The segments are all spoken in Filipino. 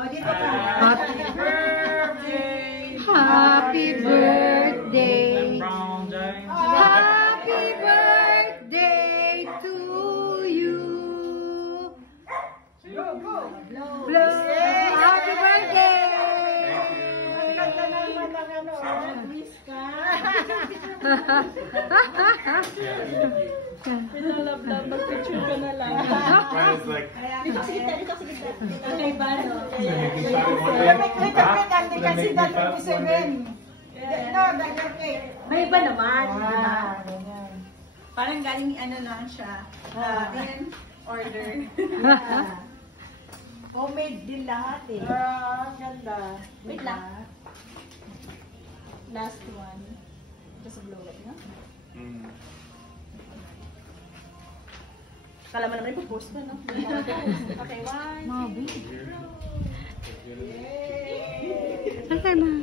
Oh, dito ka. Happy birthday. Happy birthday. Brown James. Happy birthday to you. Blow. Happy birthday. Ganda naman ang ano. Miss ka. Pinalab-lab. Mag-picture ka na lang. Dito sa gitna, dito sa gitna. Kay Bano. Hindi kasi dati 27. No, dagger cake. May iba naman. Parang galing ano lang siya. In order. Homemade din lahat eh. Ganda. Wait lang. Last one. Just blow it, no? Kala mo naman ipopost ka, no? Okay, one. Mabi. Yay! Saan na?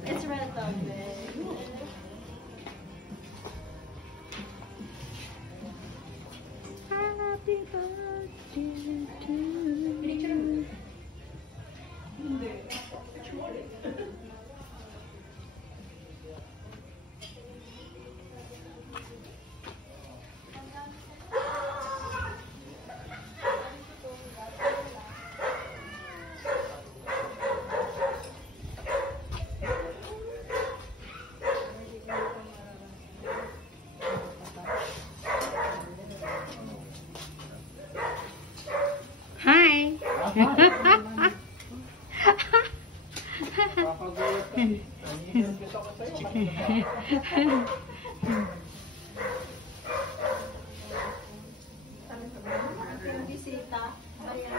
It's red velvet. Happy birthday to you. Hi. Bisita. Ayan.